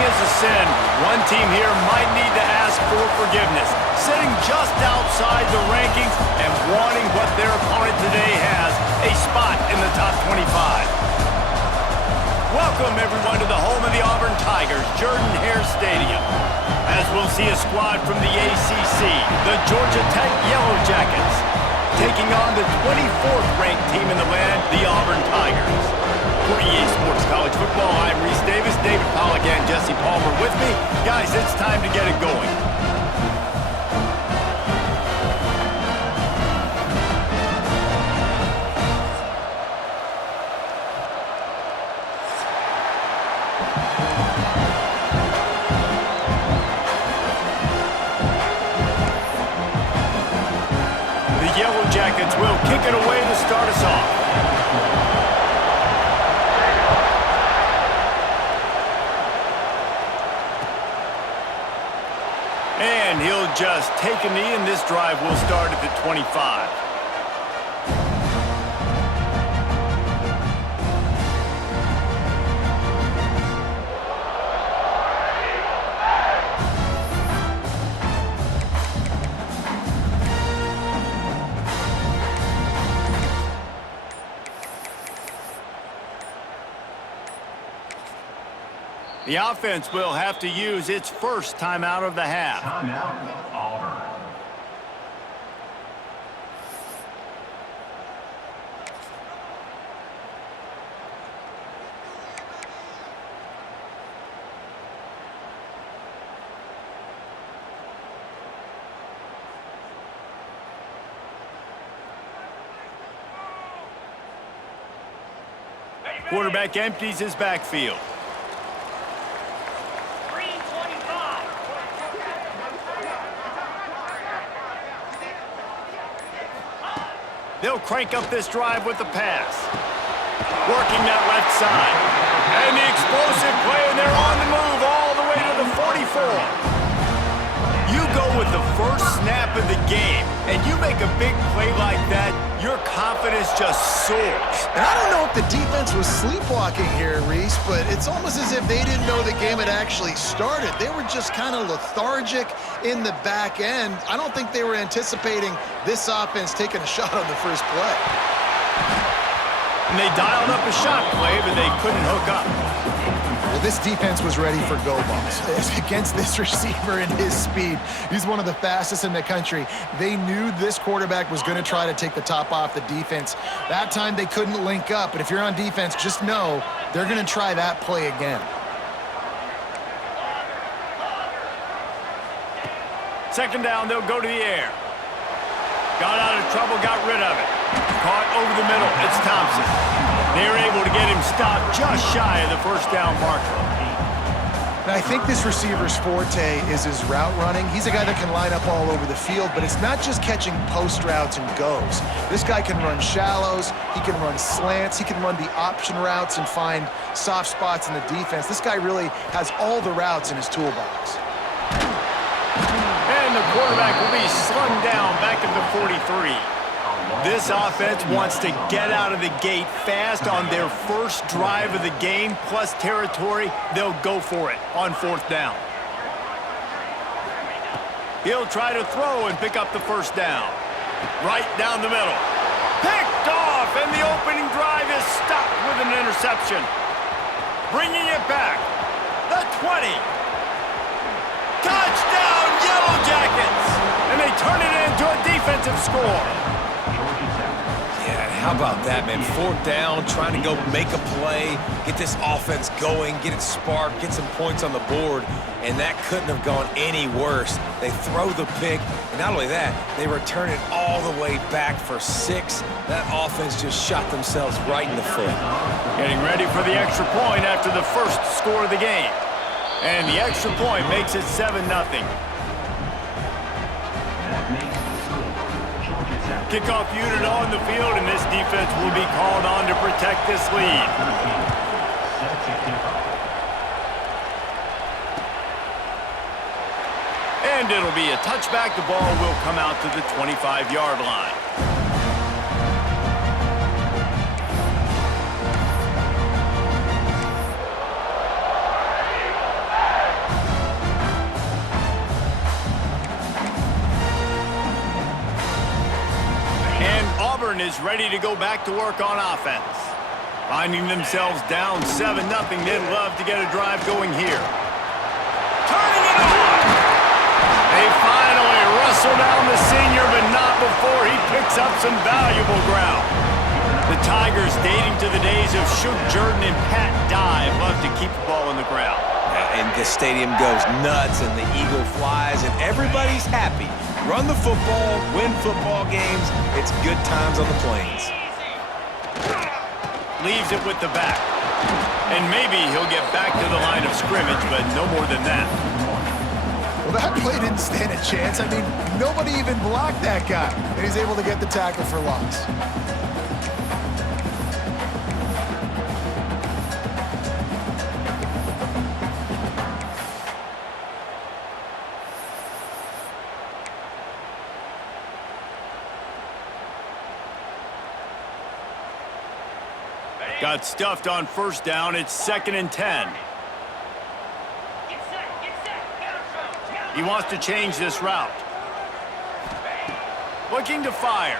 is a sin, one team here might need to ask for forgiveness, sitting just outside the rankings and wanting what their opponent today has, a spot in the top 25. Welcome, everyone, to the home of the Auburn Tigers, Jordan-Hare Stadium. As we'll see a squad from the ACC, the Georgia Tech Yellow Jackets, taking on the 24th ranked team in the land, the Auburn Tigers. For EA Sports College Football, I'm Reese Davis, David Pollack, and Jesse Palmer with me. Guys, it's time to get it going. The Yellow Jackets will kick it away to start us off. And he'll just take a knee, and this drive will start at the 25. The offense will have to use its first timeout of the half. Timeout, Auburn. Quarterback empties his backfield. They'll crank up this drive with the pass. Working that left side. And the explosive play, and they're on the move all the way to the 44. You go with the first snap of the game, and you make a big play like that, your confidence just soars. And I don't know if the defense was sleepwalking here, Reese, but it's almost as if they didn't know the game had actually started. They were just kind of lethargic in the back end. I don't think they were anticipating this offense taking a shot on the first play. And they dialed up a shot play, but they couldn't hook up. Well, this defense was ready for go balls. Against this receiver and his speed, he's one of the fastest in the country. They knew this quarterback was going to try to take the top off the defense. That time they couldn't link up, but if you're on defense, just know they're going to try that play again. Second down, they'll go to the air. Got out of trouble, got rid of it. Caught over the middle, it's Thompson. They're able to get him stopped just shy of the first down marker. And I think this receiver's forte is his route running. He's a guy that can line up all over the field, but it's not just catching post routes and goes. This guy can run shallows, he can run slants, he can run the option routes and find soft spots in the defense. This guy really has all the routes in his toolbox. And the quarterback will be slung down back at the 43. This offense wants to get out of the gate fast on their first drive of the game, plus territory. They'll go for it on fourth down. He'll try to throw and pick up the first down. Right down the middle. Picked off, and the opening drive is stopped with an interception. Bringing it back. The 20. Touchdown, Yellow Jackets! And they turn it into a defensive score. Yeah, how about that, man? Fourth down, trying to go make a play, get this offense going, get it sparked, get some points on the board, and that couldn't have gone any worse. They throw the pick, and not only that, they return it all the way back for 6. That offense just shot themselves right in the foot. Getting ready for the extra point after the first score of the game. And the extra point makes it 7-0. Kickoff unit on the field, and this defense will be called on to protect this lead. And it'll be a touchback. The ball will come out to the 25-yard line. Auburn is ready to go back to work on offense. Finding themselves down 7-0, they'd love to get a drive going here. Turning it on! They finally wrestle down the senior, but not before he picks up some valuable ground. The Tigers, dating to the days of Shook Jordan and Pat Dye, love to keep the ball on the ground. And the stadium goes nuts, and the eagle flies, and everybody's happy. Run the football, win football games. It's good times on the plains. Leaves it with the back. And maybe he'll get back to the line of scrimmage, but no more than that. Well, that play didn't stand a chance. I mean, nobody even blocked that guy, and he's able to get the tackle for loss. Got stuffed on first down. It's 2nd and 10. He wants to change this route. Looking to fire.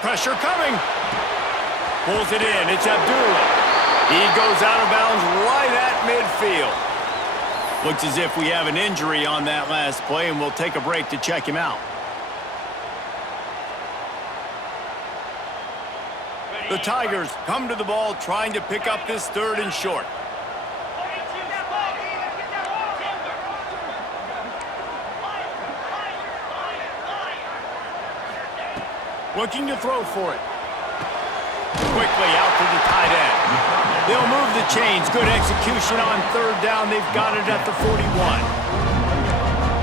Pressure coming. Pulls it in. It's Abdullah. He goes out of bounds right at midfield. Looks as if we have an injury on that last play, and we'll take a break to check him out. The Tigers come to the ball trying to pick up this 3rd and short. Looking to throw for it. Quickly out to the tight end. They'll move the chains. Good execution on 3rd down. They've got it at the 41.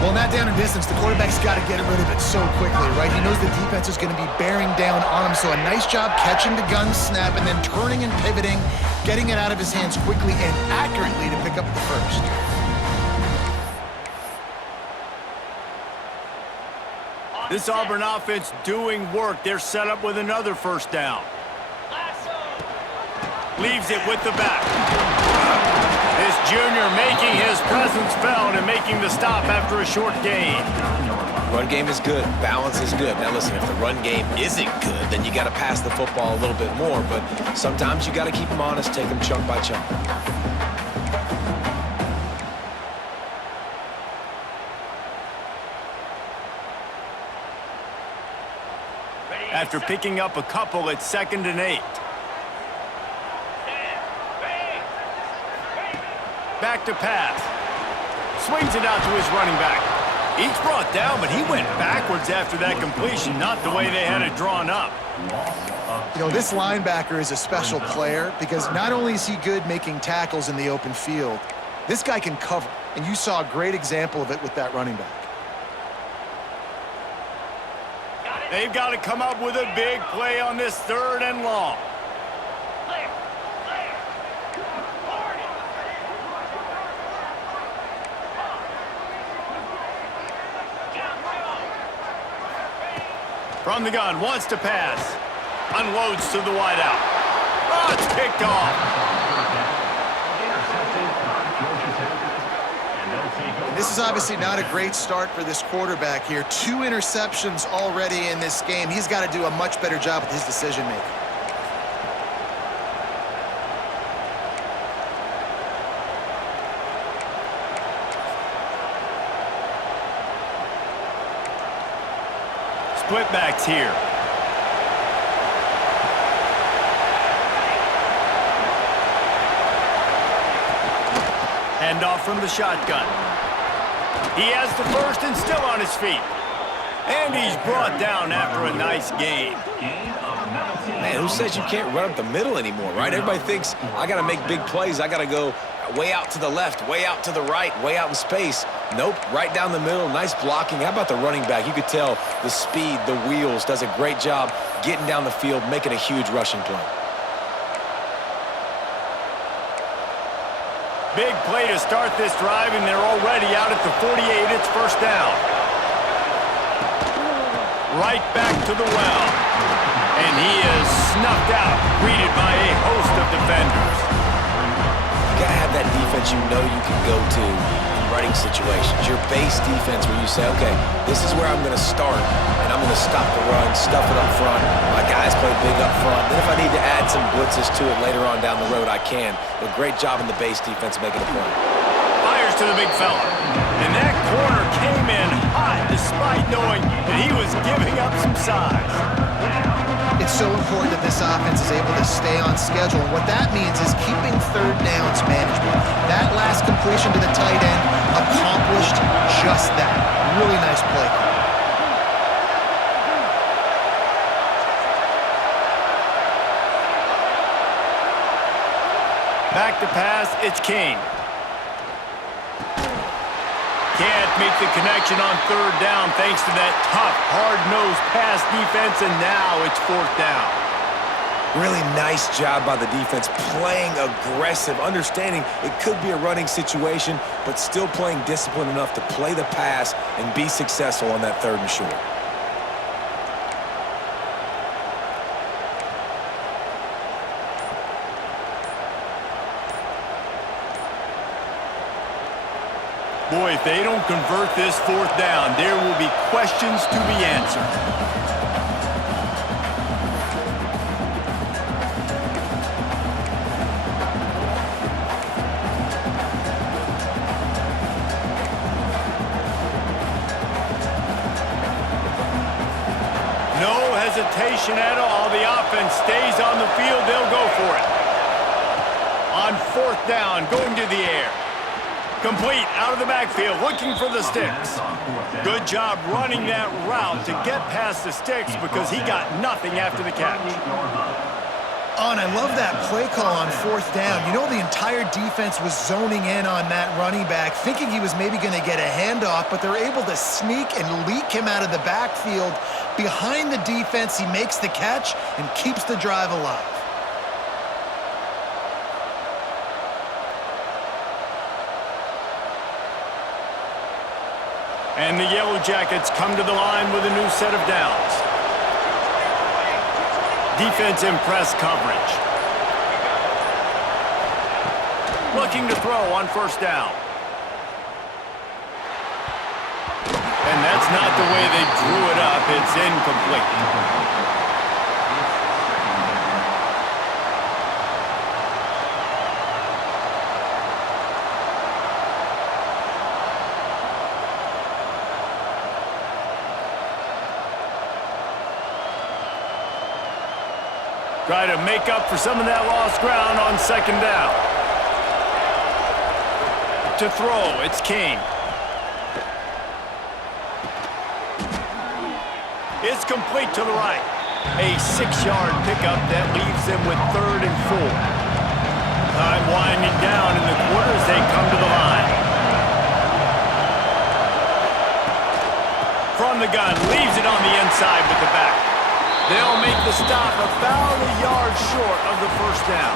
Well, in that down and distance, the quarterback's got to get rid of it so quickly, right? He knows the defense is going to be bearing down on him, so a nice job catching the gun snap and then turning and pivoting, getting it out of his hands quickly and accurately to pick up the first. This Auburn offense doing work. They're set up with another 1st down. Leaves it with the back. This junior making his presence felt and making the stop after a short gain. Run game is good. Balance is good. Now listen, if the run game isn't good, then you got to pass the football a little bit more. But sometimes you got to keep them honest, take them chunk by chunk. After picking up a couple, it's 2nd and 8. Back to pass. Swings it out to his running back. He's brought down, but he went backwards after that completion, not the way they had it drawn up. You know, this linebacker is a special player because not only is he good making tackles in the open field, this guy can cover, and you saw a great example of it with that running back. They've got to come up with a big play on this 3rd and long. From the gun, wants to pass. Unloads to the wideout. Oh, it's picked off. This is obviously not a great start for this quarterback here. 2 interceptions already in this game. He's got to do a much better job with his decision-making. Split backs here. Handoff from the shotgun. He has the first and still on his feet. And he's brought down after a nice gain. Man, who says you can't run up the middle anymore, right? Everybody thinks, I got to make big plays. I got to go way out to the left, way out to the right, way out in space. Nope, right down the middle, nice blocking. How about the running back? You could tell the speed, the wheels, does a great job getting down the field, making a huge rushing play. Big play to start this drive, and they're already out at the 48. It's 1st down. Right back to the well. And he is snuffed out, greeted by a host of defenders. You got to have that defense you know you can go to and running situations, your base defense where you say, okay, this is where I'm going to start, and I'm going to stop the run, stuff it up front. My guys play big up front. Then if I need to add some blitzes to it later on down the road, I can. But great job in the base defense making a point. Fires to the big fella. And that corner came in hot despite knowing that he was giving up some size. It's so important that this offense is able to stay on schedule. And what that means is keeping third downs manageable. That last completion to the tight end accomplished just that. Really nice play. Back to pass, it's King. Can't make the connection on third down thanks to that tough, hard-nosed pass defense, and now it's fourth down. Really nice job by the defense, playing aggressive, understanding it could be a running situation, but still playing disciplined enough to play the pass and be successful on that third and short. Boy, if they don't convert this fourth down, there will be questions to be answered. No hesitation at all. The offense stays on the field. They'll go for it. On fourth down, going to the air. Complete, out of the backfield, looking for the sticks. Good job running that route to get past the sticks because he got nothing after the catch. Oh, and I love that play call on fourth down. You know, the entire defense was zoning in on that running back, thinking he was maybe going to get a handoff, but they're able to sneak and leak him out of the backfield. Behind the defense, he makes the catch and keeps the drive alive. And the Yellow Jackets come to the line with a new set of downs. Defense in press coverage. Looking to throw on first down. And that's not the way they drew it up. It's incomplete. Try to make up for some of that lost ground on second down. To throw, it's King. It's complete to the right. A 6-yard pickup that leaves them with third and 4. Time winding down in the quarter as they come to the line. From the gun, leaves it on the inside with the back. They'll make the stop about a yard short of the first down.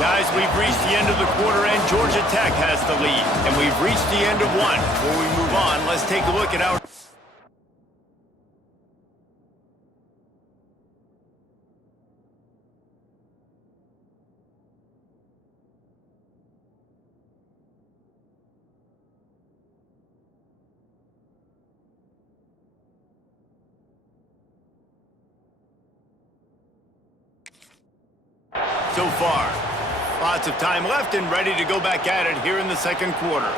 Guys, we've reached the end of the quarter, and Georgia Tech has the lead. And we've reached the end of one. Before we move on, let's take a look at our... So far, lots of time left and ready to go back at it here in the second quarter.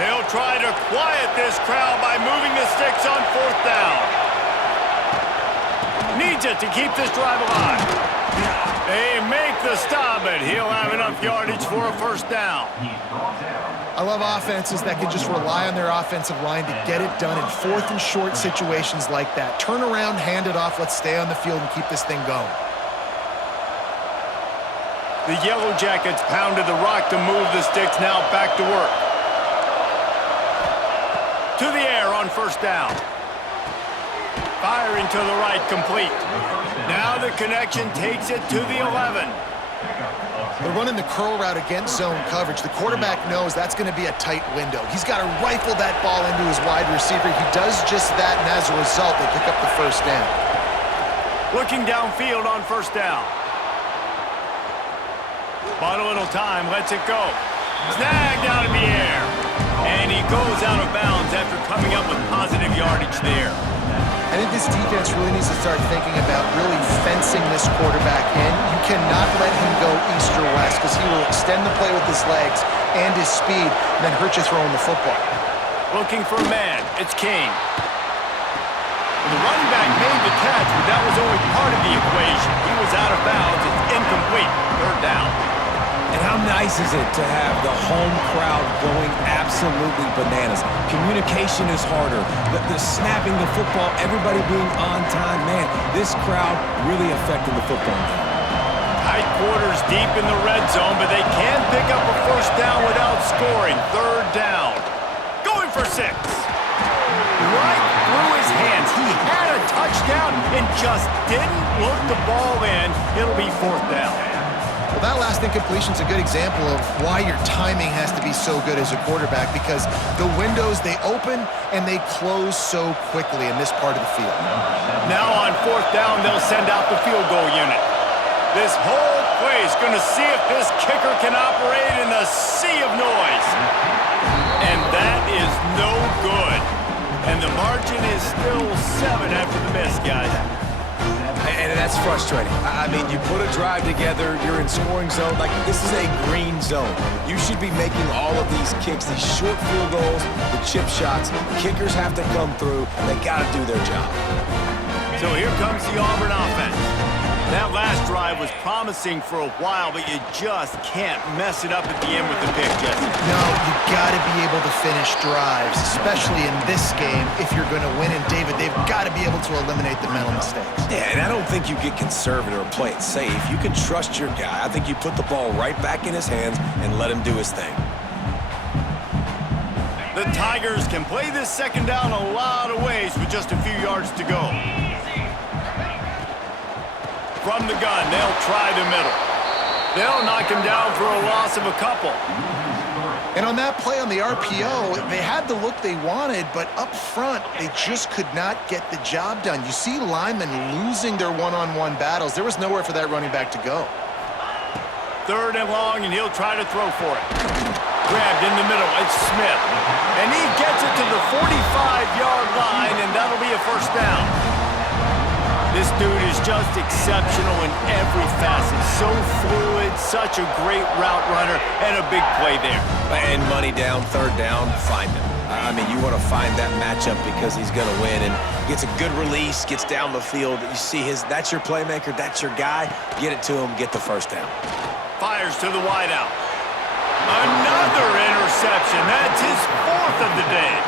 They'll try to quiet this crowd by moving the sticks on fourth down. Needs it to keep this drive alive. They make the stop, and he'll have enough yardage for a first down. I love offenses that can just rely on their offensive line to get it done in fourth and short situations like that. Turn around, hand it off, let's stay on the field and keep this thing going. The Yellow Jackets pounded the rock to move the sticks, now back to work. To the air on first down. Firing to the right, complete. Now the connection takes it to the 11. They're running the curl route against zone coverage. The quarterback knows that's going to be a tight window. He's got to rifle that ball into his wide receiver. He does just that, and as a result, they pick up the first down. Looking downfield on first down. Bought a little time, lets it go. Snagged out of the air. And he goes out of bounds after coming up with positive yardage there. I think this defense really needs to start thinking about really fencing this quarterback in. You cannot let him go east or west because he will extend the play with his legs and his speed and then hurt you throwing the football. Looking for a man. It's King. The running back made the catch, but that was only part of the equation. He was out of bounds. It's incomplete. Third down. And how nice is it to have the home crowd going absolutely bananas? Communication is harder. The snapping the football, everybody being on time. Man, this crowd really affected the football game. Tight quarters deep in the red zone, but they can pick up a first down without scoring. Third down. Going for 6. Right through his hands. He had a touchdown and just didn't look the ball in. It'll be fourth down. Well, that last incompletion is a good example of why your timing has to be so good as a quarterback, because the windows, they open and they close so quickly in this part of the field. Now on fourth down, they'll send out the field goal unit. This whole play is going to see if this kicker can operate in the sea of noise. And that is no good. And the margin is still 7 after the miss, guys. And that's frustrating. I mean, you put a drive together, you're in scoring zone. Like, this is a green zone. You should be making all of these kicks, these short field goals, the chip shots. Kickers have to come through. They got to do their job. So here comes the Auburn offense. That last drive was promising for a while, but you just can't mess it up at the end with the pick, Jesse. No, you got to be able to finish drives, especially in this game if you're going to win. And David, they've got to be able to eliminate the mental mistakes. Yeah, and I don't think you get conservative or play it safe. You can trust your guy. I think you put the ball right back in his hands and let him do his thing. The Tigers can play this second down a lot of ways with just a few yards to go. From the gun, they'll try the middle. They'll knock him down for a loss of a couple. And on that play on the RPO, they had the look they wanted, but up front, they just could not get the job done. You see Lyman losing their one-on-one battles. There was nowhere for that running back to go. Third and long, and he'll try to throw for it. Grabbed in the middle, it's Smith. And he gets it to the 45-yard line, and that'll be a first down. This dude is just exceptional in every facet. So fluid, such a great route runner, and a big play there. And money down, third down, find him. I mean, you want to find that matchup because he's going to win, and gets a good release, gets down the field. You see that's your playmaker, that's your guy. Get it to him, get the first down. Fires to the wideout. Another interception. That's his 4th of the day.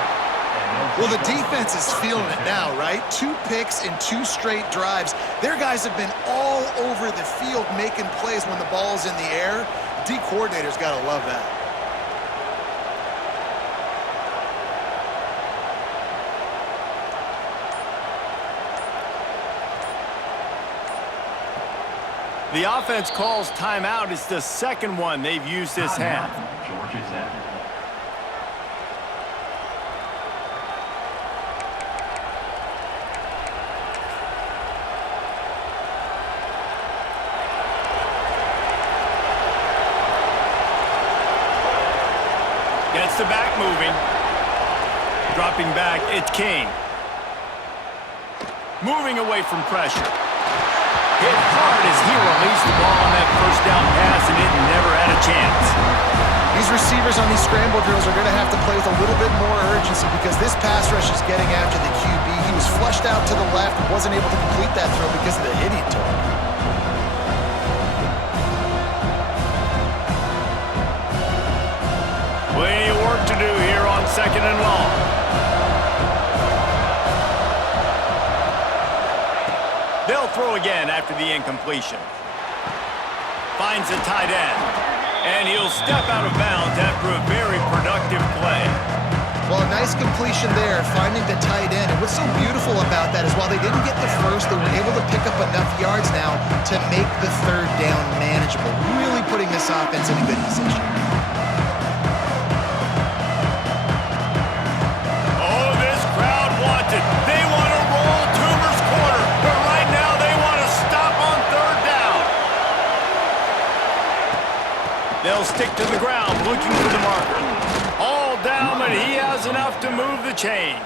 Well, the defense is feeling it now, right? 2 picks in 2 straight drives. Their guys have been all over the field making plays when the ball's in the air. D coordinator's got to love that. The offense calls timeout. It's the second one they've used this half. Gets the back moving. Dropping back, it's King. Moving away from pressure. Hit hard as he released the ball on that first down pass, and it never had a chance. These receivers on these scramble drills are going to have to play with a little bit more urgency because this pass rush is getting after the QB. He was flushed out to the left and wasn't able to complete that throw because of the hit he took. Plenty of work to do here on second and long. They'll throw again after the incompletion. Finds a tight end. And he'll step out of bounds after a very productive play. Well, a nice completion there, finding the tight end. And what's so beautiful about that is while they didn't get the first, they were able to pick up enough yards now to make the third down manageable, really putting this offense in a good position. Oh, this crowd wants it. They want to roll Toomer's corner, but right now they want to stop on third down. They'll stick to the ground looking for the marker. All down, but he has enough to move the chains.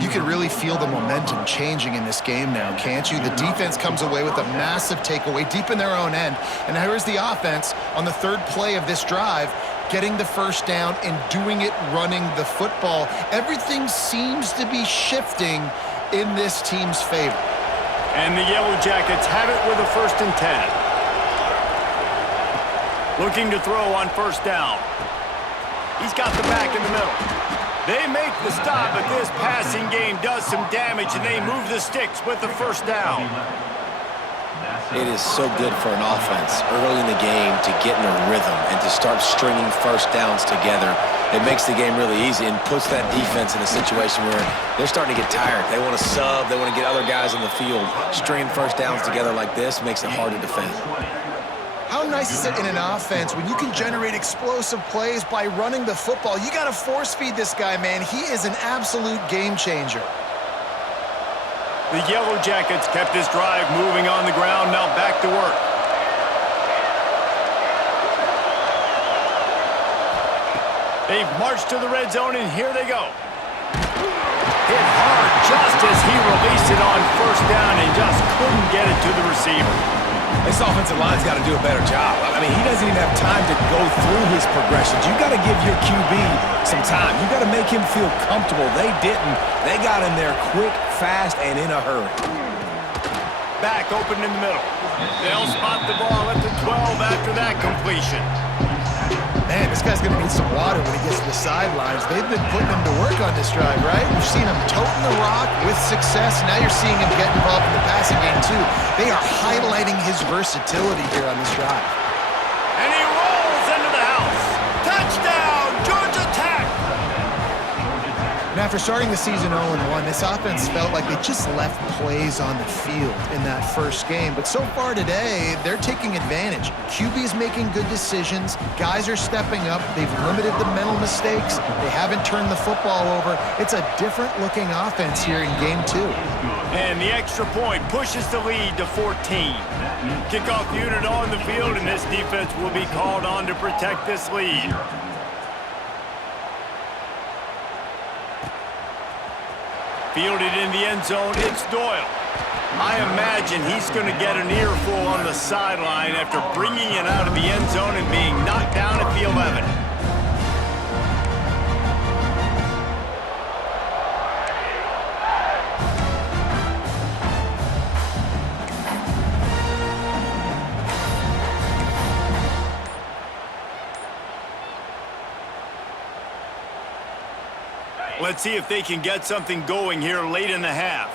You can really feel the momentum changing in this game now, can't you? The defense comes away with a massive takeaway deep in their own end. And here's the offense on the third play of this drive, getting the first down and doing it running the football. Everything seems to be shifting in this team's favor. And the Yellow Jackets have it with a 1st and 10. Looking to throw on first down. He's got the back in the middle. They make the stop, but this passing game does some damage, and they move the sticks with the first down. It is so good for an offense early in the game to get in a rhythm and to start stringing first downs together. It makes the game really easy and puts that defense in a situation where they're starting to get tired. They want to sub. They want to get other guys in the field. Stringing first downs together like this makes it hard to defend. How nice is it in an offense when you can generate explosive plays by running the football? You got to force feed this guy, man. He is an absolute game changer. The Yellow Jackets kept this drive moving on the ground. Now back to work. They've marched to the red zone, and here they go. Hit hard just as he released it on first down and just couldn't get it to the receiver. This offensive line's got to do a better job. I mean, he doesn't even have time to go through his progressions. You got to give your QB some time. You got to make him feel comfortable. They didn't. They got in there quick, fast, and in a hurry. Back open in the middle. They'll spot the ball at the 12 after that completion. Man, this guy's going to need some water when he gets to the sidelines. They've been putting him to work on this drive, right? We've seen him toting the rock with success. Now you're seeing him get involved in the passing game, too. They are highlighting his versatility here on this drive. And he rolls into the house. Touchdown, Georgia Tech! And after starting the season 0-1, this offense felt like they just left plays on the field in that first game. But so far today, they're taking advantage. QB's making good decisions. Guys are stepping up. They've limited the mental mistakes. They haven't turned the football over. It's a different-looking offense here in Game 2. And the extra point pushes the lead to 14. Kickoff unit on the field, and this defense will be called on to protect this lead. Fielded in the end zone, it's Doyle. I imagine he's going to get an earful on the sideline after bringing it out of the end zone and being knocked down at the 11. Let's see if they can get something going here late in the half.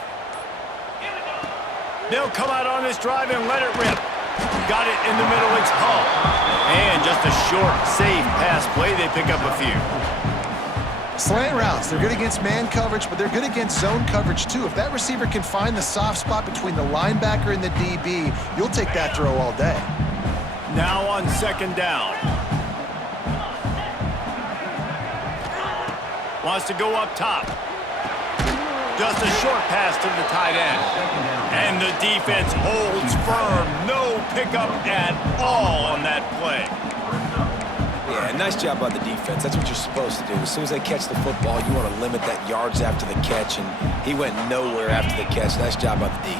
They'll come out on this drive and let it rip. Got it in the middle, it's Hull. And just a short, safe pass play, they pick up a few. Slant routes, they're good against man coverage, but they're good against zone coverage too. If that receiver can find the soft spot between the linebacker and the DB, you'll take that throw all day. Now on second down. Wants to go up top. Just a short pass to the tight end. And the defense holds firm. No pickup at all on that play. Yeah, nice job by the defense. That's what you're supposed to do. As soon as they catch the football, you want to limit that yards after the catch, and he went nowhere after the catch. Nice job by the D.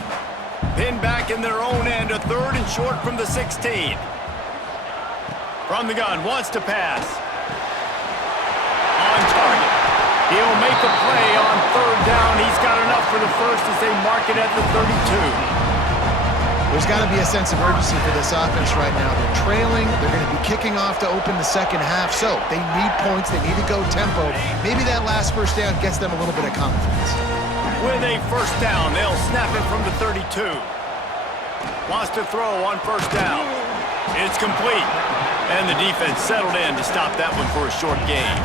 Pinned back in their own end, a third and short from the 16. From the gun, wants to pass. On target. He'll make the play on third down. He's got enough for the first as they mark it at the 32. There's got to be a sense of urgency for this offense right now. They're trailing. They're going to be kicking off to open the second half. So they need points. They need to go tempo. Maybe that last first down gets them a little bit of confidence. With a first down, they'll snap it from the 32. Wants to throw on first down. It's complete. And the defense settled in to stop that one for a short gain.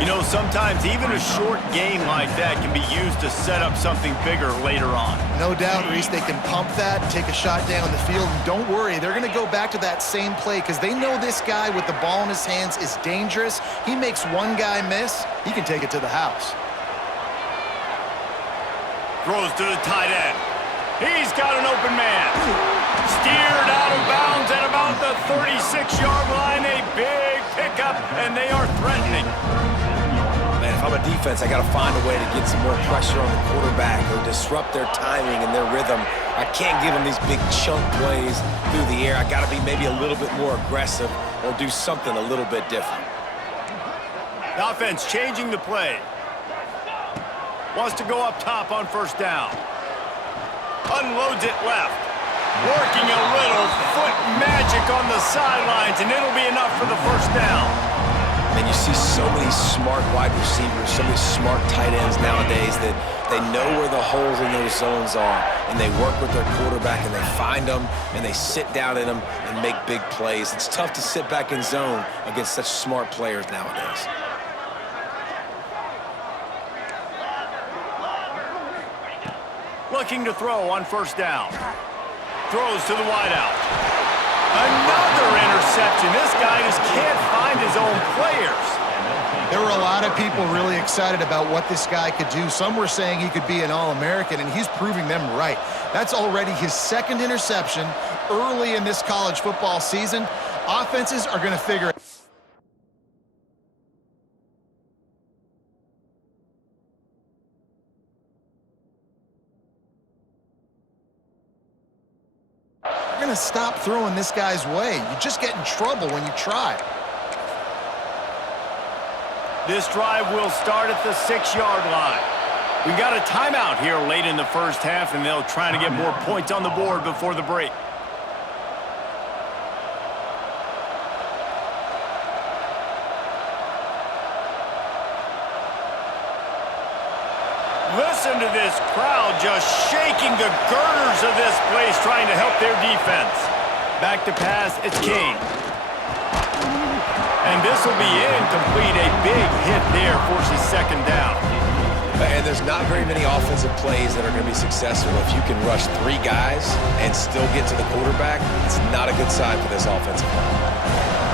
You know, sometimes even a short game like that can be used to set up something bigger later on. No doubt, Reese, they can pump that and take a shot down the field. And don't worry, they're going to go back to that same play because they know this guy with the ball in his hands is dangerous. He makes one guy miss, he can take it to the house. Throws to the tight end. He's got an open man. Steered out of bounds at about the 36-yard line. A big pickup, and they are threatening. Man, if I'm a defense, I got to find a way to get some more pressure on the quarterback or disrupt their timing and their rhythm. I can't give them these big chunk plays through the air. I got to be maybe a little bit more aggressive or do something a little bit different. The offense changing the play. Wants to go up top on first down. Unloads it left. Working a little foot magic on the sidelines, and it'll be enough for the first down. And you see so many smart wide receivers, so many smart tight ends nowadays that they know where the holes in those zones are, and they work with their quarterback, and they find them, and they sit down in them and make big plays. It's tough to sit back in zone against such smart players nowadays. Looking to throw on first down. Throws to the wideout. Another interception. This guy just can't find his own players. There were a lot of people really excited about what this guy could do. Some were saying he could be an All-American, and he's proving them right. That's already his second interception early in this college football season. Offenses are going to figure it out. To stop throwing this guy's way. You just get in trouble when you try. This drive will start at the 6-yard line. We got a timeout here late in the first half, and they'll try to get more points on the board before the break. Listen to this crowd just shaking the girders of this place, trying to help their defense. Back to pass, it's King. And this will be incomplete. A big hit there forces second down. And there's not very many offensive plays that are going to be successful if you can rush 3 guys and still get to the quarterback. It's not a good sign for this offensive line.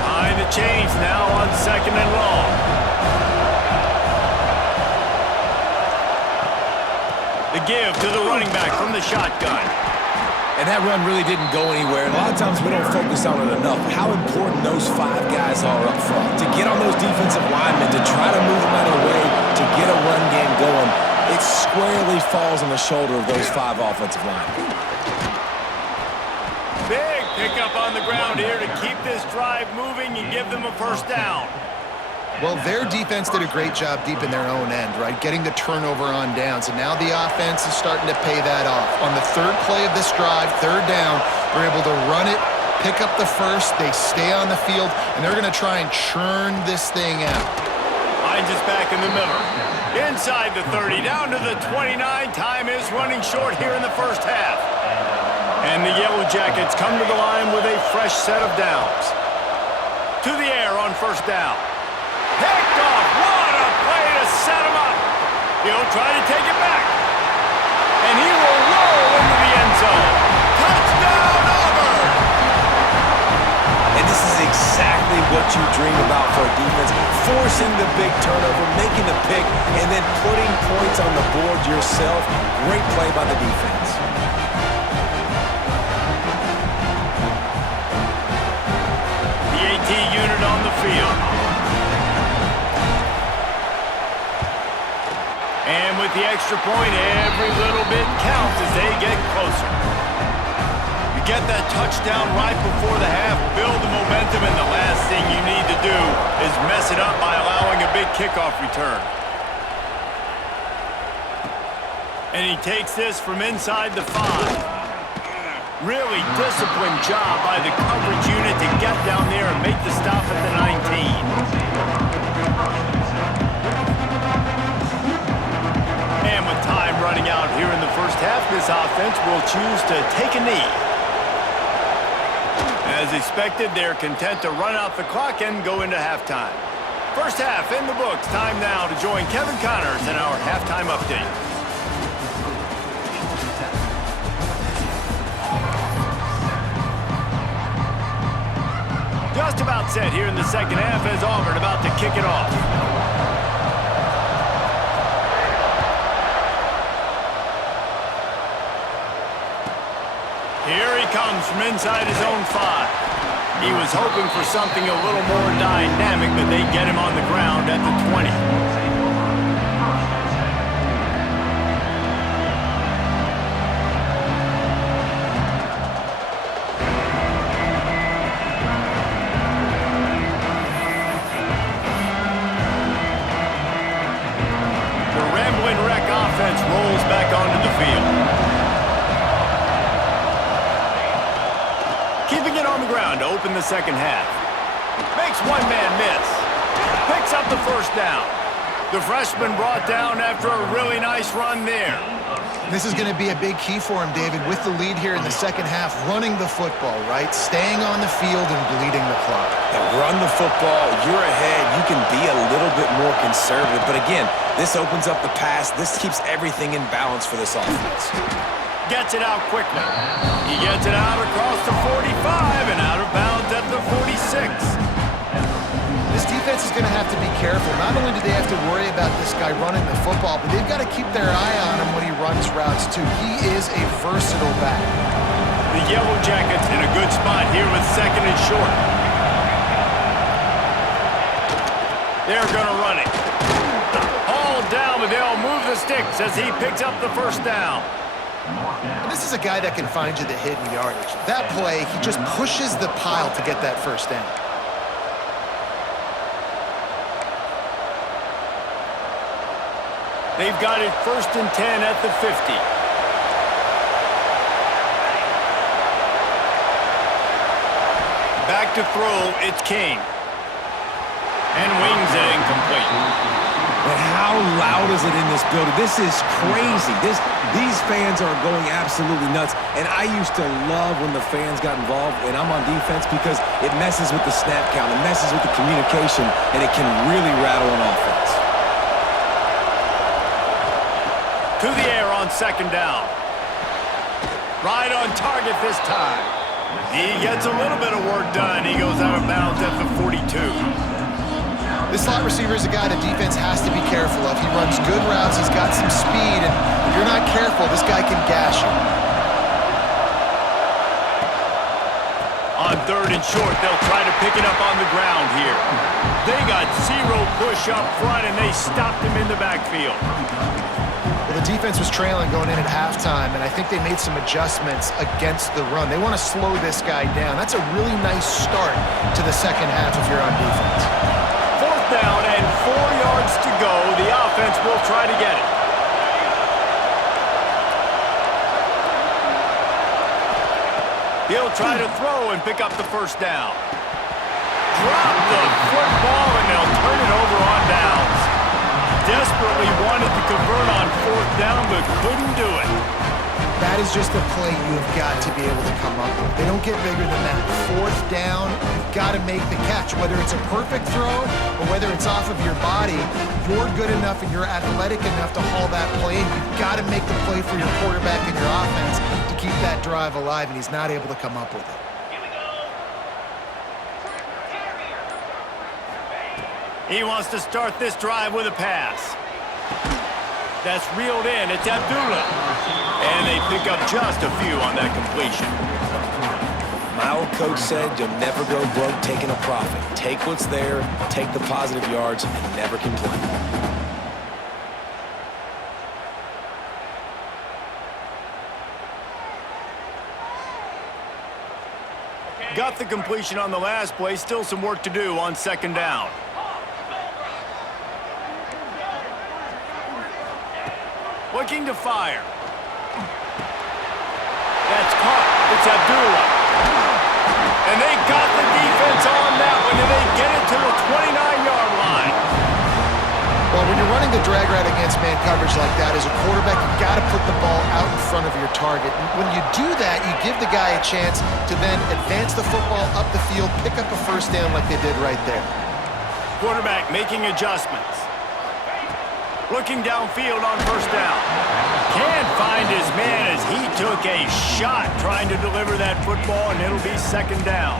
Behind the chains now on second and long. The give to the running back from the shotgun. And that run really didn't go anywhere. A lot of times we don't focus on it enough. How important those 5 guys are up front. To get on those defensive linemen, to try to move them out of the way, to get a run game going, it squarely falls on the shoulder of those 5 offensive linemen. Big pickup on the ground here to keep this drive moving and give them a first down. Well, their defense did a great job deep in their own end, right? Getting the turnover on downs, and now the offense is starting to pay that off. On the 3rd play of this drive, 3rd down, they're able to run it, pick up the first, they stay on the field, and they're going to try and churn this thing out. Hines is back in the middle. Inside the 30, down to the 29. Time is running short here in the first half. And the Yellow Jackets come to the line with a fresh set of downs. To the air on first down. Picked off. What a play to set him up. He'll try to take it back. And he will roll into the end zone. Touchdown, Auburn! And this is exactly what you dream about for a defense. Forcing the big turnover, making the pick, and then putting points on the board yourself. Great play by the defense. The AT unit on the field. And with the extra point, every little bit counts as they get closer. You get that touchdown right before the half, build the momentum, and the last thing you need to do is mess it up by allowing a big kickoff return. And he takes this from inside the 5. Really disciplined job by the coverage unit to get down there and make the stop at the 19. And with time running out here in the first half, this offense will choose to take a knee. As expected, they're content to run out the clock and go into halftime. First half in the books. Time now to join Kevin Connors in our halftime update. Just about set here in the second half as Auburn about to kick it off. Here he comes from inside his own 5. He was hoping for something a little more dynamic, but they get him on the ground at the 20. The Rambling Wreck offense rolls back onto the field. Keeping it on the ground to open the second half. Makes one man miss. Picks up the first down. The freshman brought down after a really nice run there. This is going to be a big key for him, David, with the lead here in the second half, running the football, right? Staying on the field and bleeding the clock. Yeah, run the football. You're ahead. You can be a little bit more conservative. But again, this opens up the pass. This keeps everything in balance for this offense. Gets it out quickly. He gets it out across the 45 and out of bounds at the 46. This defense is going to have to be careful. Not only do they have to worry about this guy running the football, but they've got to keep their eye on him when he runs routes too. He is a versatile back. The Yellow Jackets in a good spot here with second and short. They're going to run it. Hauled down, but they'll move the sticks as he picks up the first down. And this is a guy that can find you the hidden yardage. That play, he just pushes the pile to get that first down. They've got it 1st and 10 at the 50. Back to throw, it's King. And wings it incomplete. But how loud is it in this building? This is crazy. These fans are going absolutely nuts. And I used to love when the fans got involved, and I'm on defense, because it messes with the snap count, it messes with the communication, and it can really rattle an offense. To the air on second down. Right on target this time. He gets a little bit of work done. He goes out of bounds at the 42. This slot receiver is a guy the defense has to be careful of. He runs good routes, he's got some speed, and if you're not careful, this guy can gash you. On 3rd and short, they'll try to pick it up on the ground here. They got 0 push up front, and they stopped him in the backfield. Well, the defense was trailing going in at halftime, and I think they made some adjustments against the run. They want to slow this guy down. That's a really nice start to the second half if you're on defense. 4th down and 4 yards to go. The offense will try to get it. He'll try to throw and pick up the first down. Drop the football, and they'll turn it over on downs. Desperately wanted to convert on 4th down, but couldn't do it. That is just a play you have got to be able to come up with. They don't get bigger than that. 4th down, you've got to make the catch. Whether it's a perfect throw or whether it's off of your body, you're good enough and you're athletic enough to haul that play in. You've got to make the play for your quarterback and your offense to keep that drive alive, and he's not able to come up with it. He wants to start this drive with a pass. That's reeled in. It's Abdullah. And they pick up just a few on that completion. My old coach said you'll never go broke taking a profit. Take what's there, take the positive yards, and never complain. Got the completion on the last play. Still some work to do on second down. Looking to fire. That's caught. It's Abdullah. And they got the defense on that one, and they get it to the 29-yard line. Well, when you're running the drag route against man coverage like that, as a quarterback, you've got to put the ball out in front of your target. And when you do that, you give the guy a chance to then advance the football up the field, pick up a first down like they did right there. Quarterback making adjustments. Looking downfield on first down. Can't find his man as he took a shot trying to deliver that football, and it'll be second down.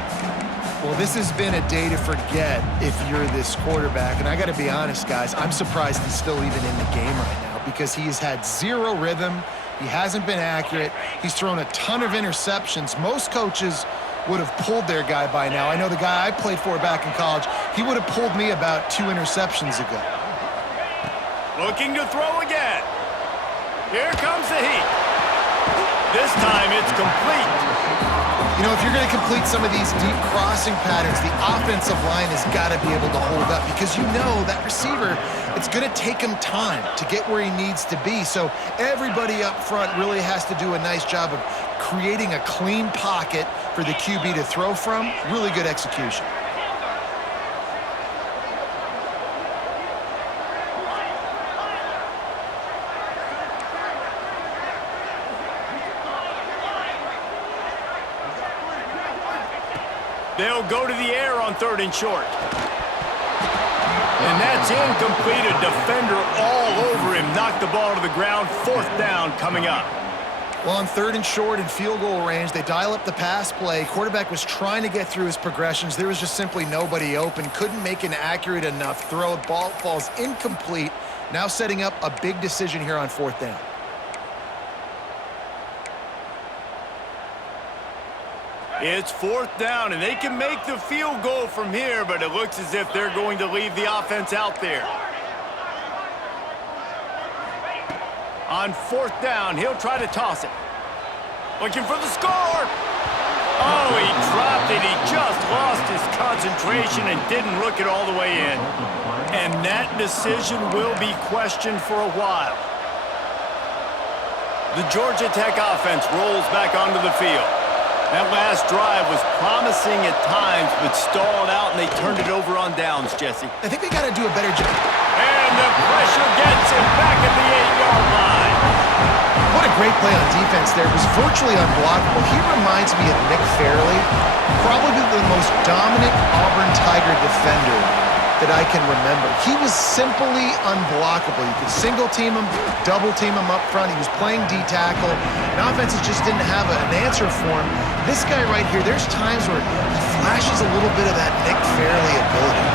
Well, this has been a day to forget if you're this quarterback. And I got to be honest, guys, I'm surprised he's still even in the game right now because he has had zero rhythm. He hasn't been accurate. He's thrown a ton of interceptions. Most coaches would have pulled their guy by now. I know the guy I played for back in college, he would have pulled me about 2 interceptions ago. Looking to throw again. Here comes the heat. This time it's complete. You know, if you're going to complete some of these deep crossing patterns, the offensive line has got to be able to hold up because you know that receiver, it's going to take him time to get where he needs to be. So everybody up front really has to do a nice job of creating a clean pocket for the QB to throw from. Really good execution. They'll go to the air on 3rd and short. And that's incomplete. A defender all over him. Knocked the ball to the ground. 4th down coming up. Well, on 3rd and short and field goal range, they dial up the pass play. Quarterback was trying to get through his progressions. There was just simply nobody open. Couldn't make an accurate enough throw. Ball falls incomplete. Now setting up a big decision here on 4th down. It's 4th down, and they can make the field goal from here, but it looks as if they're going to leave the offense out there. On 4th down, he'll try to toss it. Looking for the score. Oh, he dropped it. He just lost his concentration and didn't look it all the way in. And that decision will be questioned for a while. The Georgia Tech offense rolls back onto the field. That last drive was promising at times, but stalled out, and they turned it over on downs, Jesse. I think they got to do a better job. And the pressure gets him back at the 8-yard line. What a great play on defense there. It was virtually unblockable. He reminds me of Nick Fairley, probably the most dominant Auburn Tiger defender that I can remember. He was simply unblockable. You could single team him, double team him up front. He was playing D-tackle, and offenses just didn't have an answer for him. This guy right here, there's times where he flashes a little bit of that Nick Fairley ability.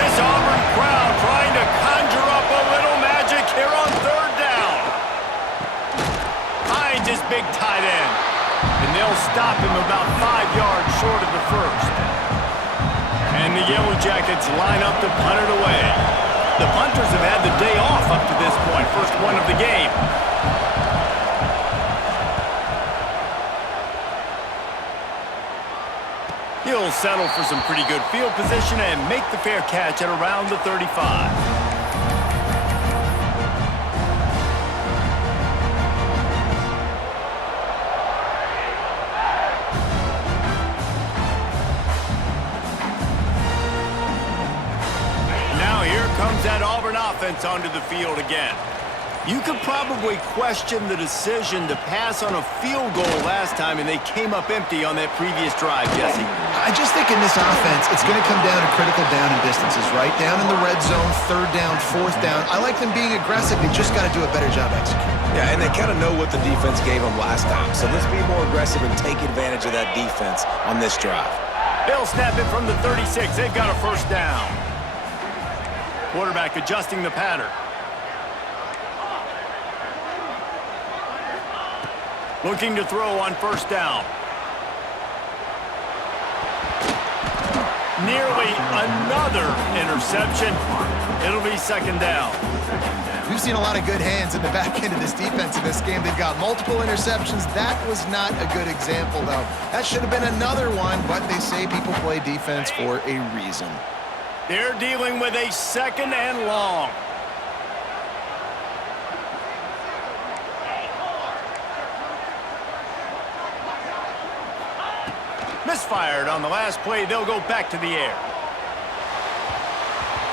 This Auburn crowd trying to conjure up a little magic here on 3rd down. Finds his big tight end, and they'll stop him about 5 yards short of the first. And the Yellow Jackets line up to punt it away. The punters have had the day off up to this point, first one of the game. He'll settle for some pretty good field position and make the fair catch at around the 35. Comes that Auburn offense onto the field again. You could probably question the decision to pass on a field goal last time, and they came up empty on that previous drive, Jesse. I just think in this offense, it's going to come down to critical down and distances, right? Down in the red zone, 3rd down, 4th down. I like them being aggressive. They just got to do a better job executing. Yeah, and they kind of know what the defense gave them last time. So let's be more aggressive and take advantage of that defense on this drive. They'll snap it from the 36. They've got a 1st down. Quarterback adjusting the pattern. Looking to throw on 1st down. Nearly another interception. It'll be 2nd down. We've seen a lot of good hands in the back end of this defense in this game. They've got multiple interceptions. That was not a good example, though. That should have been another one, but they say people play defense for a reason. They're dealing with a 2nd and long. Misfired on the last play. They'll go back to the air.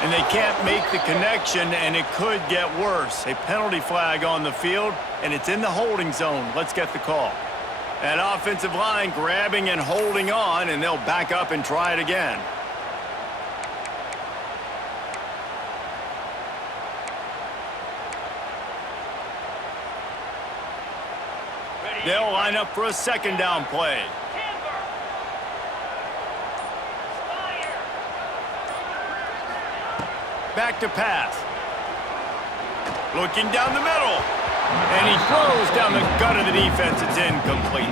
And they can't make the connection, and it could get worse. A penalty flag on the field, and it's in the holding zone. Let's get the call. That offensive line grabbing and holding on, and they'll back up and try it again. They'll line up for a second down play. Back to pass. Looking down the middle. And he throws down the gut of the defense. It's incomplete.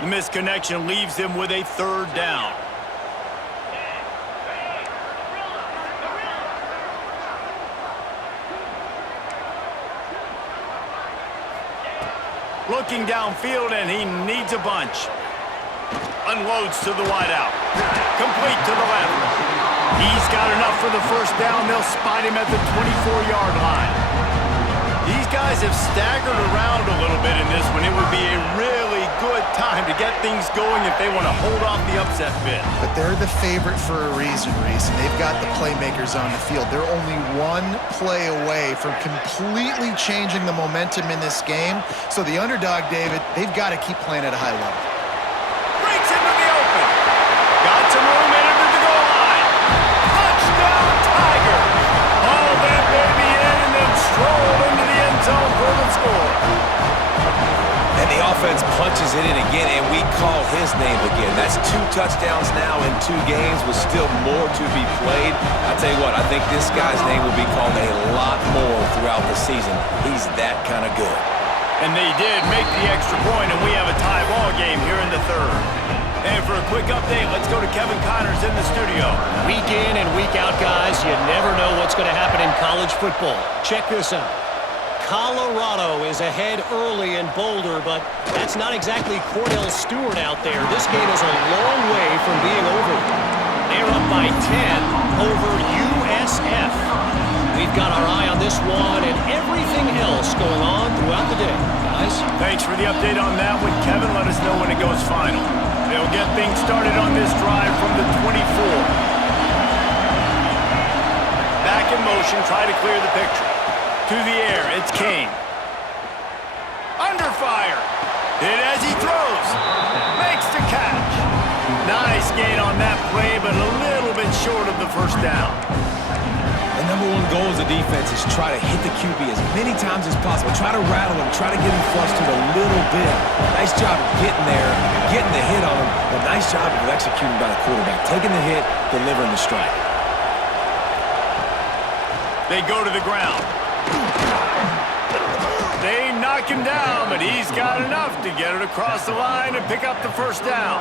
The misconnection leaves them with a third down. Looking downfield, and he needs a bunch. Unloads to the wideout. Complete to the left. He's got enough for the first down. They'll spot him at the 24-yard line. These guys have staggered around a little bit in this one. It would be a really good time to get things going if they want to hold off the upset bid. But they're the favorite for a reason, Reese, and they've got the playmakers on the field. They're only one play away from completely changing the momentum in this game. So the underdog, David, they've got to keep playing at a high level. Breaks into the open. Got some room in under the goal line. Touchdown, Tigers. All that baby in and then stroll into the end zone for the score. And the offense punches it in again, and we call his name again. That's 2 touchdowns now in 2 games with still more to be played. I'll tell you what, I think this guy's name will be called a lot more throughout the season. He's that kind of good. And they did make the extra point, and we have a tie ball game here in the third. And for a quick update, let's go to Kevin Connors in the studio. Week in and week out, guys, you never know what's going to happen in college football. Check this out. Colorado is ahead early in Boulder, but that's not exactly Cordell Stewart out there. This game is a long way from being over. They're up by 10 over USF. We've got our eye on this one and everything else going on throughout the day, guys. Thanks for the update on that one, Kevin. Let us know when it goes final. They'll get things started on this drive from the 24. Back in motion, try to clear the picture. To the air, it's Kane. Under fire. Hit as he throws. Makes the catch. Nice gain on that play, but a little bit short of the first down. The number one goal as a defense is try to hit the QB as many times as possible. Try to rattle him. Try to get him flustered a little bit. Nice job of getting there, getting the hit on him. But nice job of executing by the quarterback. Taking the hit, delivering the strike. They go to the ground. They knock him down, but he's got enough to get it across the line and pick up the first down.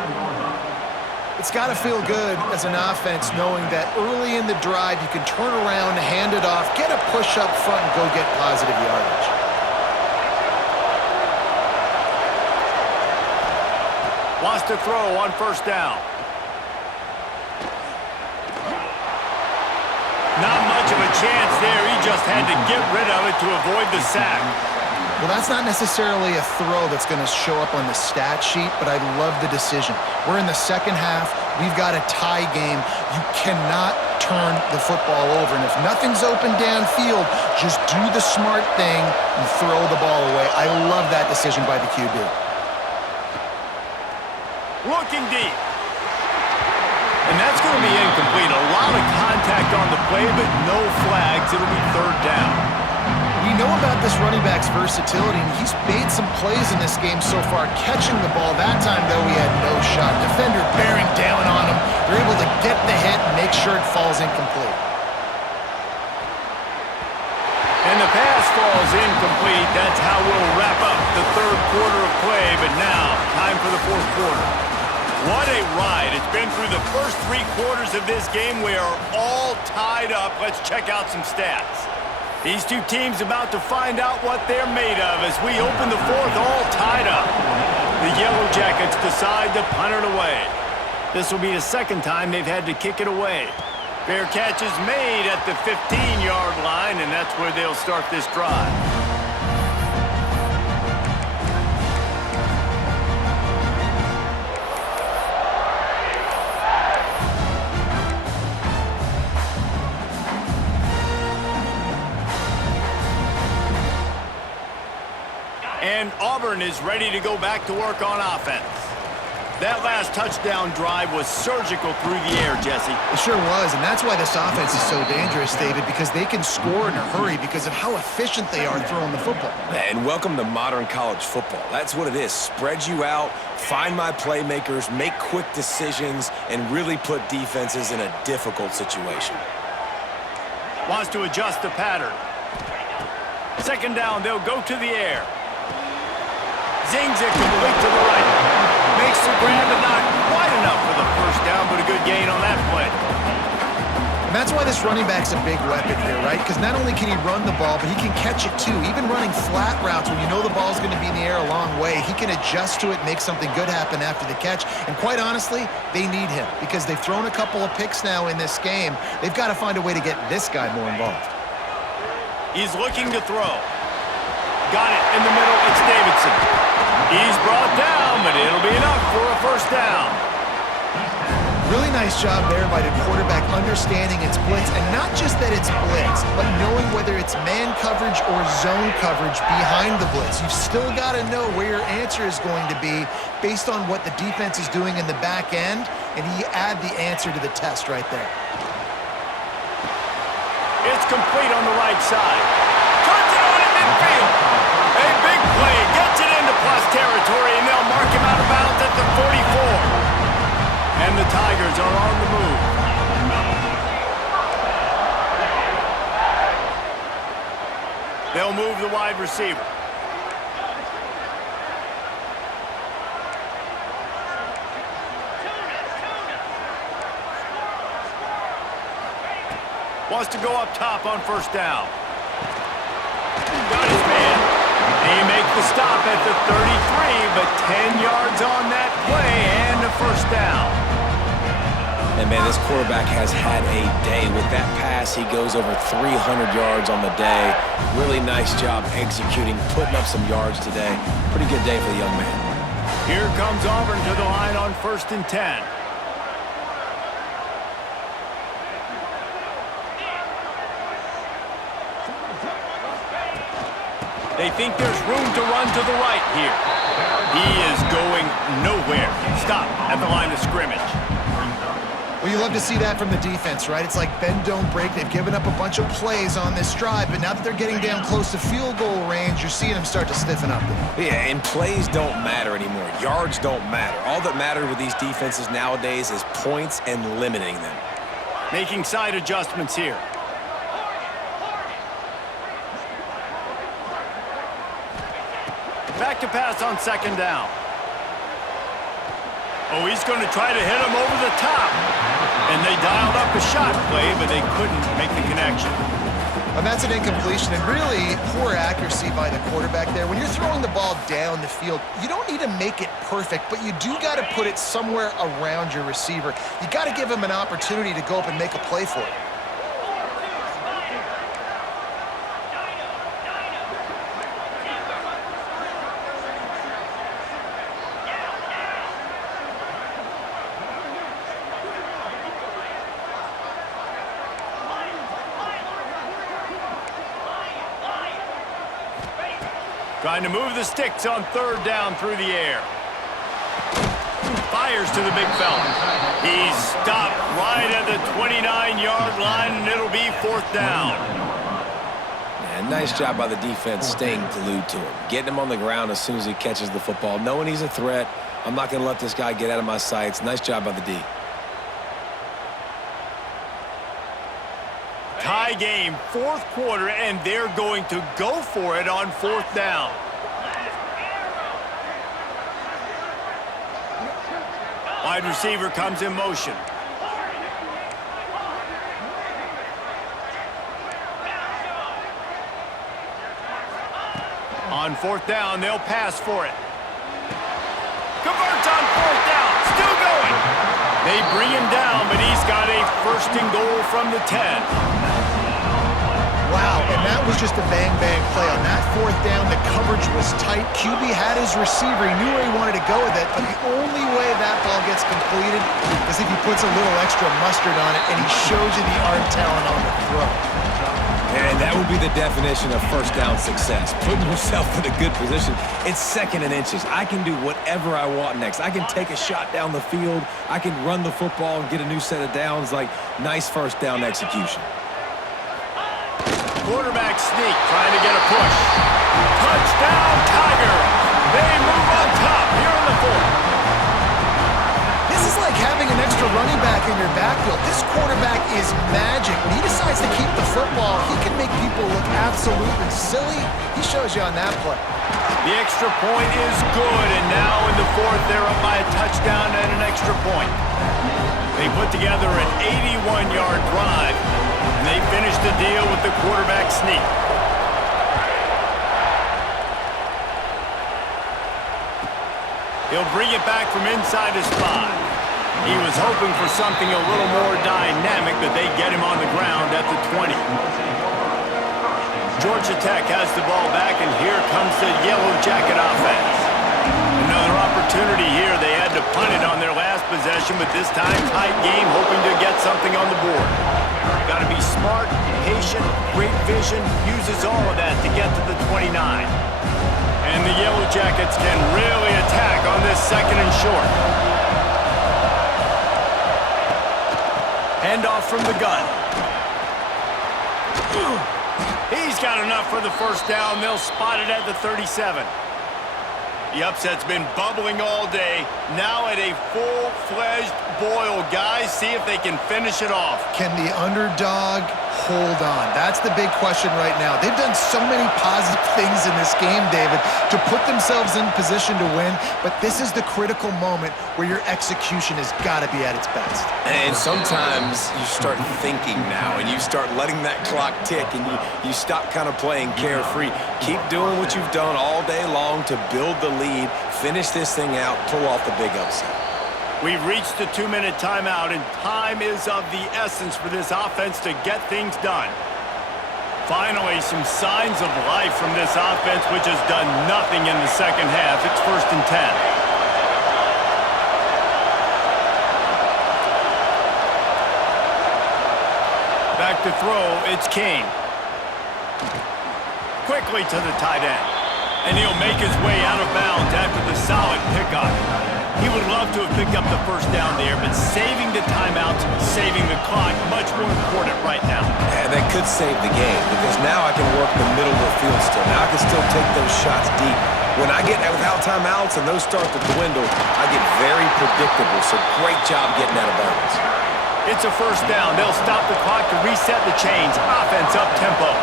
It's got to feel good as an offense knowing that early in the drive you can turn around, hand it off, get a push up front, and go get positive yardage. Wants to throw on first down. Not much of a chance there. He just had to get rid of it to avoid the sack. Well, that's not necessarily a throw that's going to show up on the stat sheet, but I love the decision. We're in the second half. We've got a tie game. You cannot turn the football over. And if nothing's open downfield, just do the smart thing and throw the ball away. I love that decision by the QB. Looking deep. And that's going to be incomplete. A lot of contact on the play, but no flags. It'll be third down. We know about this running back's versatility, and he's made some plays in this game so far, catching the ball. That time, though, he had no shot. Defender bearing down on him. They're able to get the hit and make sure it falls incomplete. And the pass falls incomplete. That's how we'll wrap up the third quarter of play. But now, time for the fourth quarter. What a ride. It's been through the first 3 quarters of this game. We are all tied up. Let's check out some stats. These two teams about to find out what they're made of as we open the fourth all tied up. The Yellow Jackets decide to punt it away. This will be the second time they've had to kick it away. Fair catch is made at the 15-yard line, and that's where they'll start this drive. And Auburn is ready to go back to work on offense. That last touchdown drive was surgical through the air, Jesse. It sure was, and that's why this offense is so dangerous, David, because they can score in a hurry because of how efficient they are throwing the football. And welcome to modern college football. That's what it is. Spread you out, find my playmakers, make quick decisions, and really put defenses in a difficult situation. Wants to adjust the pattern. Second down, they'll go to the air. Zings it complete to the right. Makes the grab, but not quite enough for the first down, but a good gain on that play. And that's why this running back's a big weapon here, right? Because not only can he run the ball, but he can catch it too. Even running flat routes when you know the ball's going to be in the air a long way, he can adjust to it, make something good happen after the catch. And quite honestly, they need him because they've thrown a couple of picks now in this game. They've got to find a way to get this guy more involved. He's looking to throw. Got it in the middle. It's Davidson. He's brought down, but it'll be enough for a first down. Really nice job there by the quarterback understanding it's blitz, and not just that it's blitz, but knowing whether it's man coverage or zone coverage behind the blitz. You've still got to know where your answer is going to be based on what the defense is doing in the back end, and he add the answer to the test right there. It's complete on the right side. Turns it on in midfield. A big play. Gets it into plus territory, and they'll mark him out of bounds at the 44. And the Tigers are on the move. They'll move the wide receiver. Wants to go up top on first down. Got his man. They make the stop at the 33, but 10 yards on that play and a first down. And, man, this quarterback has had a day. With that pass, he goes over 300 yards on the day. Really nice job executing, putting up some yards today. Pretty good day for the young man. Here comes Auburn to the line on 1st and 10. They think there's room to run to the right here. He is going nowhere. Stop at the line of scrimmage. Well, you love to see that from the defense, right? It's like bend, don't break. They've given up a bunch of plays on this drive, but now that they're getting down close to field goal range, you're seeing them start to stiffen up. Yeah, and plays don't matter anymore. Yards don't matter. All that matters with these defenses nowadays is points and limiting them. Making side adjustments here. Back to pass on second down. Oh, he's going to try to hit him over the top. And they dialed up a shot play, but they couldn't make the connection. And that's an incompletion, and really poor accuracy by the quarterback there. When you're throwing the ball down the field, you don't need to make it perfect, but you do got to put it somewhere around your receiver. You got to give him an opportunity to go up and make a play for it. Trying to move the sticks on third down through the air. Fires to the big fella. He's stopped right at the 29-yard line, and it'll be fourth down. And nice job by the defense staying glued to him. Getting him on the ground as soon as he catches the football. Knowing he's a threat, I'm not going to let this guy get out of my sights. Nice job by the D. Tie game, fourth quarter, and they're going to go for it on fourth down. Wide receiver comes in motion. On fourth down, they'll pass for it. Converts on fourth down, still going. They bring him down, but he's got a first and goal from the 10. Wow, and that was just a bang-bang play. On that fourth down, the coverage was tight. QB had his receiver. He knew where he wanted to go with it, but the only way that ball gets completed is if he puts a little extra mustard on it, and he shows you the arm talent on the throw. And that would be the definition of first down success. Putting yourself in a good position. It's 2nd and inches. I can do whatever I want next. I can take a shot down the field. I can run the football and get a new set of downs. Like, nice first down execution. Quarterback sneak, trying to get a push. Touchdown, Tigers! They move on top here in the 4th. This is like having an extra running back in your backfield. This quarterback is magic. When he decides to keep the football, he can make people look absolutely silly. He shows you on that play. The extra point is good, and now in the 4th, they're up by a touchdown and an extra point. They put together an 81-yard drive, and they finish the deal with the quarterback sneak. He'll bring it back from inside his 5. He was hoping for something a little more dynamic, but they get him on the ground at the 20. Georgia Tech has the ball back, and here comes the Yellow Jacket offense. Another opportunity here. They had to punt it on their last possession, but this time tight game, hoping to get something on the board. Got to be smart, patient, great vision, uses all of that to get to the 29. And the Yellow Jackets can really attack on this 2nd and short. Handoff from the gun. He's got enough for the first down. They'll spot it at the 37. The upset's been bubbling all day. Now at a full-fledged boil. Guys, see if they can finish it off. Can the underdog hold on? That's the big question right now. They've done so many positive things in this game, David, to put themselves in position to win, but this is the critical moment where your execution has got to be at its best. And sometimes you start thinking now, and you start letting that clock tick, and you stop kind of playing carefree. Keep doing what you've done all day long to build the lead, finish this thing out, pull off the big upset. We've reached the 2-minute timeout, and time is of the essence for this offense to get things done. Finally, some signs of life from this offense, which has done nothing in the second half. It's 1st and 10. Back to throw, it's King. Quickly to the tight end. And he'll make his way out of bounds after the solid pickup. He would love to have picked up the first down there, but saving the timeouts, saving the clock, much more important right now. And that could save the game, because now I can work the middle of the field still. Now I can still take those shots deep. When I get without timeouts and those start to dwindle, I get very predictable, so great job getting out of bounds. It's a first down. They'll stop the clock to reset the chains. Offense up tempo.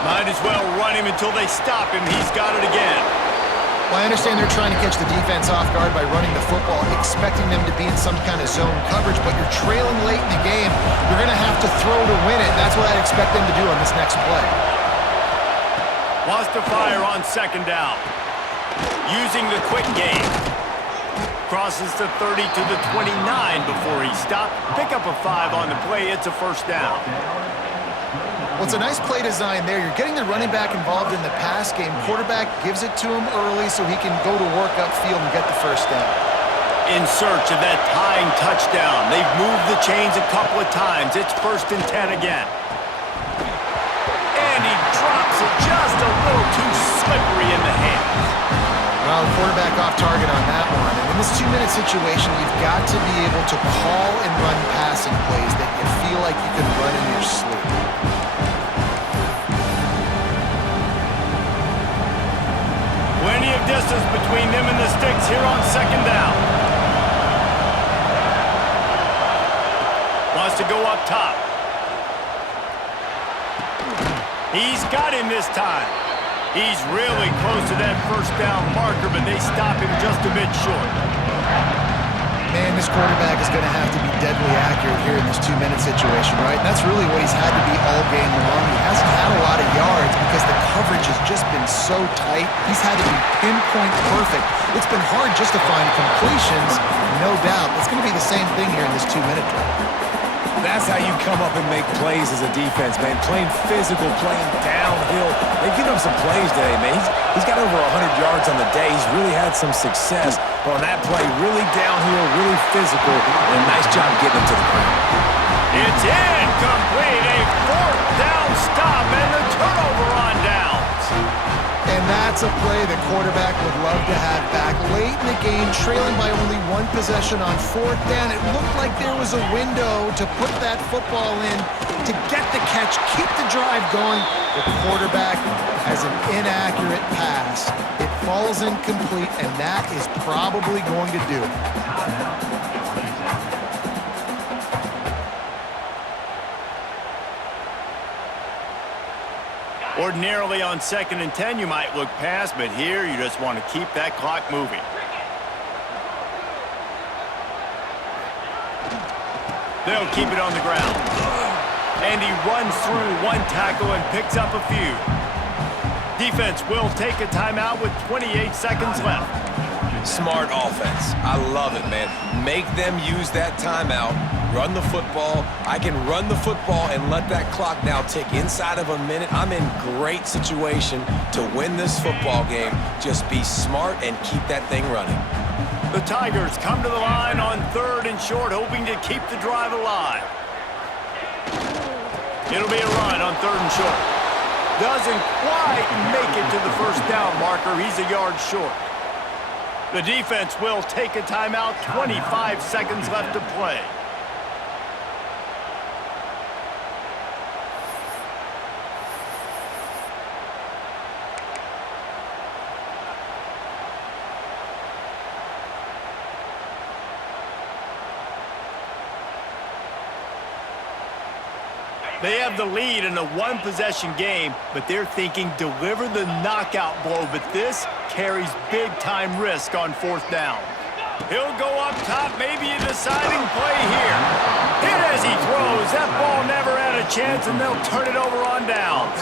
Might as well run him until they stop him. He's got it again. Well, I understand they're trying to catch the defense off guard by running the football, expecting them to be in some kind of zone coverage, but you're trailing late in the game. You're going to have to throw to win it. That's what I'd expect them to do on this next play. Wants to fire on 2nd down. Using the quick game. Crosses the 30 to the 29 before he stopped. Pick up a 5 on the play. It's a first down. Well, it's a nice play design there. You're getting the running back involved in the pass game. Quarterback gives it to him early so he can go to work upfield and get the first down. In search of that tying touchdown. They've moved the chains a couple of times. It's 1st and 10 again. And he drops it just a little too slippery in the hands. Well, quarterback off target on that one. And in this 2-minute situation, you've got to be able to call and run passing plays that you feel like you can run in your sleep. Plenty of distance between them and the sticks here on 2nd down. Wants to go up top. He's got him this time. He's really close to that first down marker, but they stop him just a bit short. Man, this quarterback is going to have to be deadly accurate here in this 2-minute situation, right? And that's really what he's had to be all game long. He hasn't had a lot of yards because the coverage has just been so tight. He's had to be pinpoint perfect. It's been hard just to find completions, no doubt. It's going to be the same thing here in this 2-minute drive. That's how you come up and make plays as a defense, man. Playing physical, playing downhill. They've given him some plays today, man. He's got over 100 yards on the day. He's really had some success. But on that play, really downhill, really physical, and a nice job getting him to the ground. It's incomplete. A fourth down stop and the turnover on downs. And that's a play the quarterback would love to have back. Late in the game, trailing by only one possession on fourth down, it looked like there was a window to put that football in, to get the catch, keep the drive going. The quarterback has an inaccurate pass. It falls incomplete, and that is probably going to do it. Ordinarily on 2nd and 10, you might look past, but here you just want to keep that clock moving. They'll keep it on the ground. And he runs through one tackle and picks up a few. Defense will take a timeout with 28 seconds left. Smart offense. I love it, man. Make them use that timeout. Run the football. I can run the football and let that clock now tick inside of a minute. I'm in great situation to win this football game. Just be smart and keep that thing running. The Tigers come to the line on 3rd and short, hoping to keep the drive alive. It'll be a run on 3rd and short. Doesn't quite make it to the first down marker. He's a yard short. The defense will take a timeout. 25 seconds left to play. They have the lead in a one-possession game, but they're thinking deliver the knockout blow, but this carries big-time risk on 4th down. He'll go up top, maybe a deciding play here. Hit as he throws. That ball never had a chance, and they'll turn it over on downs.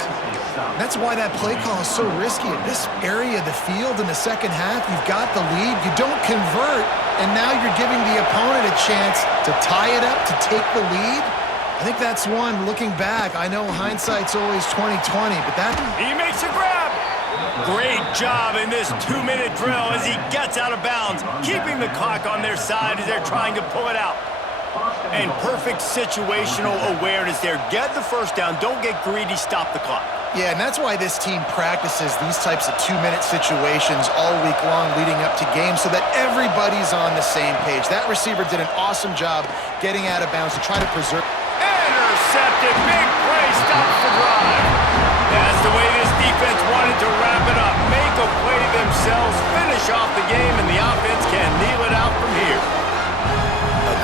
That's why that play call is so risky. In this area of the field in the second half, you've got the lead, you don't convert, and now you're giving the opponent a chance to tie it up, to take the lead. I think that's one, looking back. I know hindsight's always 20/20, but that... He makes a grab. Great job in this 2-minute drill as he gets out of bounds, keeping the clock on their side as they're trying to pull it out. And perfect situational awareness there. Get the first down. Don't get greedy. Stop the clock. Yeah, and that's why this team practices these types of 2-minute situations all week long leading up to games so that everybody's on the same page. That receiver did an awesome job getting out of bounds to try to preserve... Intercepted. Big play. Stops the drive. That's the way this defense wanted to wrap it up. Make a play themselves, finish off the game, and the offense can kneel it out from here.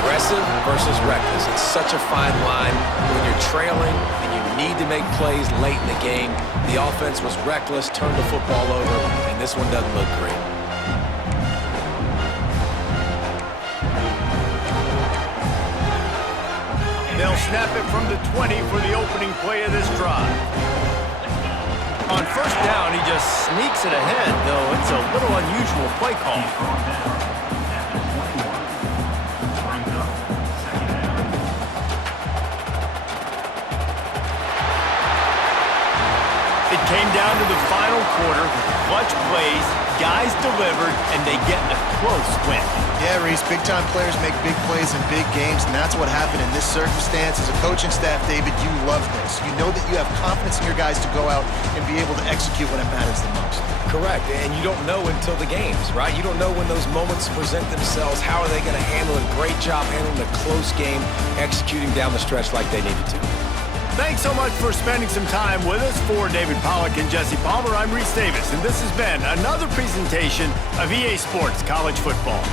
Aggressive versus reckless. It's such a fine line when you're trailing and you need to make plays late in the game. The offense was reckless, turned the football over, and this one doesn't look great. They'll snap it from the 20 for the opening play of this drive. On 1st down, he just sneaks it ahead, though it's a little unusual play call. It came down to the final quarter, clutch plays, guys delivered, and they get a close win. Yeah, Reese, big-time players make big plays in big games, and that's what happened in this circumstance. As a coaching staff, David, you love this. You know that you have confidence in your guys to go out and be able to execute when it matters the most. Correct, and you don't know until the games, right? You don't know when those moments present themselves. How are they going to handle it? Great job handling a close game, executing down the stretch like they needed to. Thanks so much for spending some time with us. For David Pollack and Jesse Palmer, I'm Reese Davis, and this has been another presentation of EA Sports College Football.